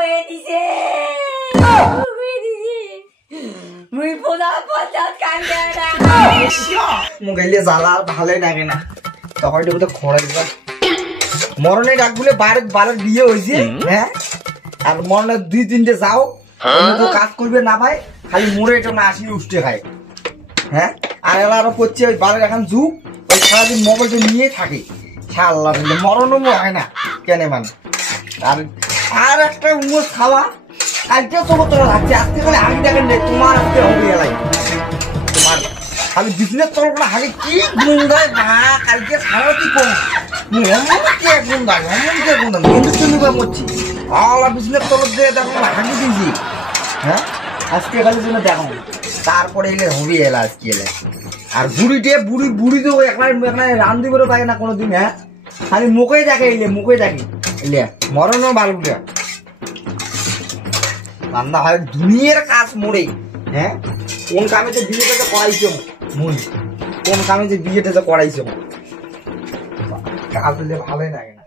কয়ে দিছে মুই পোদা পঞ্চায়েত কান্দে না মুগাইলে জ্বালা আর ভালোই লাগে না তখন এটা খড়াই দিবা মরণের ডাকগুলো বারের বিয়ে হয়েছে হ্যাঁ আর মরণের 2-3টে যাও তো কাজ করবে না ভাই খালি মোড়ে এটা না আসি উঠতে খায় হ্যাঁ আর এলা আরো করছে ওই বারের এখন যুগ ওই সারাদিন মোবাইলটা নিয়ে থাকে আল্লাহ মরণও হয় না কেন মানে আর একটা উমর খাওয়া কালকেও তোর লাগছে আজকে খালি আগে দেখেন তোমার আজকে হবে এলাই তোমার খালি বিজনেস চলবো না আগে কি গুণ দেয় না কালকে ছাড়াও কি কম কে গুণ দেয় কে গুণ দেয় কিন্তু তুমি মরছি আল্লাহ বিজনেস তরফ দিয়ে দেখো হাগি দিয়েছি হ্যাঁ আজকে খালি জন্য দেখো তারপরে এলে হবে এলা আজকে এলে আর বুড়ি তো একলা রান্ধি করে পায় না কোনোদিন হ্যাঁ খালি মুখেই দেখে এলে মরণও বালুটা রান্না হয় দুনিয়ার কাজ মোড়ে হ্যাঁ কোন কামে যে বিয়েটা করাইছো মুই কোন কামে যে বিয়েটা করাইছো কাজ হলে ভালোই লাগে না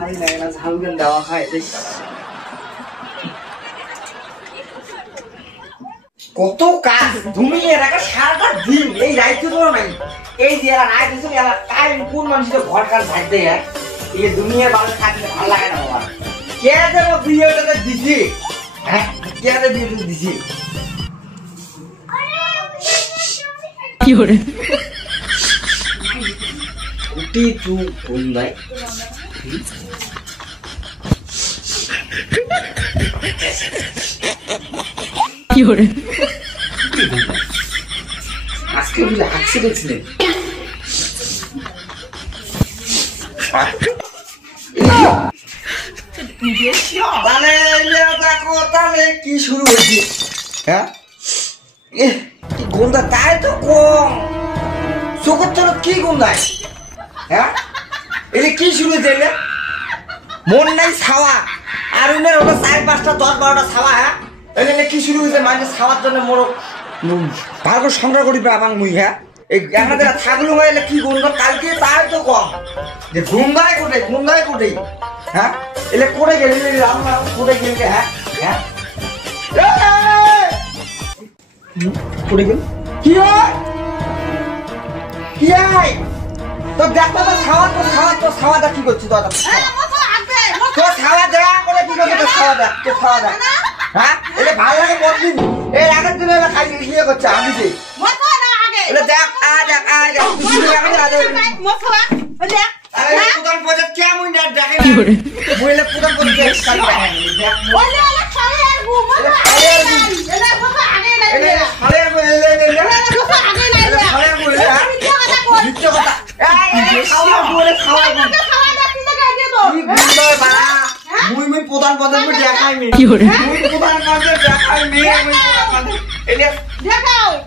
ভাই লাগে না ঝালবেন দেওয়া খায় কত কাজ তুমি এর আগে সারাটা দিন এই দায়িত্ব তো নাই এই যে এরা রাত দিছে এরা কাল কোন মানুষের ঘর কাজ থাকতে যায় এই দুনিয়ার ভালো থাকলে ভালো লাগে না বাবা কে দেব বিয়েটা দিছি হ্যাঁ কে দেব বিয়েটা দিছি কি হরে উঠি তু কোন নাই কি হরে আজকে বুঝলে হাসি দেখছিলেন তাহলে কি শুরু হয়েছে হ্যাঁ কি গন্ধা তাই তো কম চোখের চোখ কি গন্ধায় হ্যাঁ এলে কি শুরু হয়েছে মন নাই ছাওয়া আর উনার হলো 4-5টা 10-12টা ছাওয়া হ্যাঁ এলে কি শুরু হয়েছে মানে ছাওয়ার জন্য মোর ভালো করে সংগ্রহ করি আমার মুই হ্যাঁ এই আমাদের থাকলো এলে কি গন্ধ কালকে তাই তো কম যে ঘুমদায় কোটে হ্যাঁ এলে করে গেলে রান্না করে গেলে হ্যাঁ হ্যাঁ করে গেল কি হয় তো দেখো তো খাওয়াটা কি করছি তো খাওয়া দেওয়া করে কি করছে তো খাওয়া দেয় হ্যাঁ এটা ভালো লাগে বলদিন এই আগের দিনে খাই ইয়ে করছে আমি যে এটা দেখ প্রধান দেখাইনি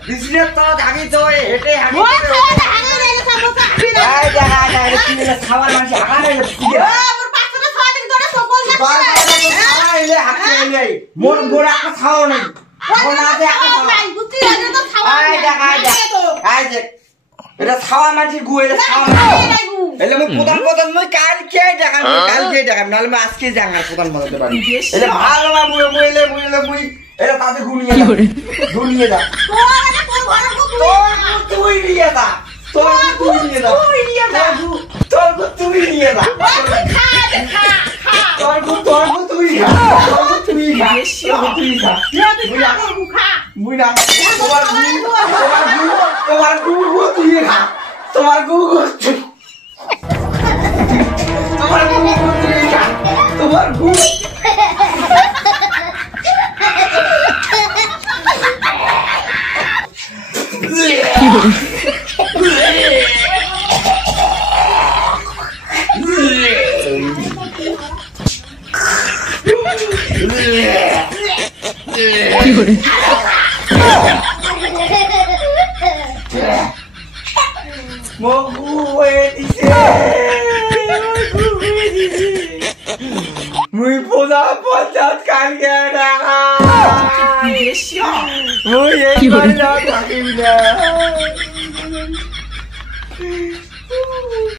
বিজনেস তো আগে তো হেঁটে খাওয়ার মানুষ মোর মোর একটা খাওয়া নেই এটা খাওয়া মানুষের গু এটা খাওয়া এলে মই প্রধান মই কালকে দেখাম নাহলে মই আজকে দেখাম প্রধান পারি এটা ভালো না মুই এটা তাতে ঘুরিয়ে যা তুই নিয়ে যা তুই নিয়ে যা তুই নিয়ে যা তোমার গু মুই পোদা পঞ্চায়েত কালকে টাকা মুই এই বাড়ি থাকিবি না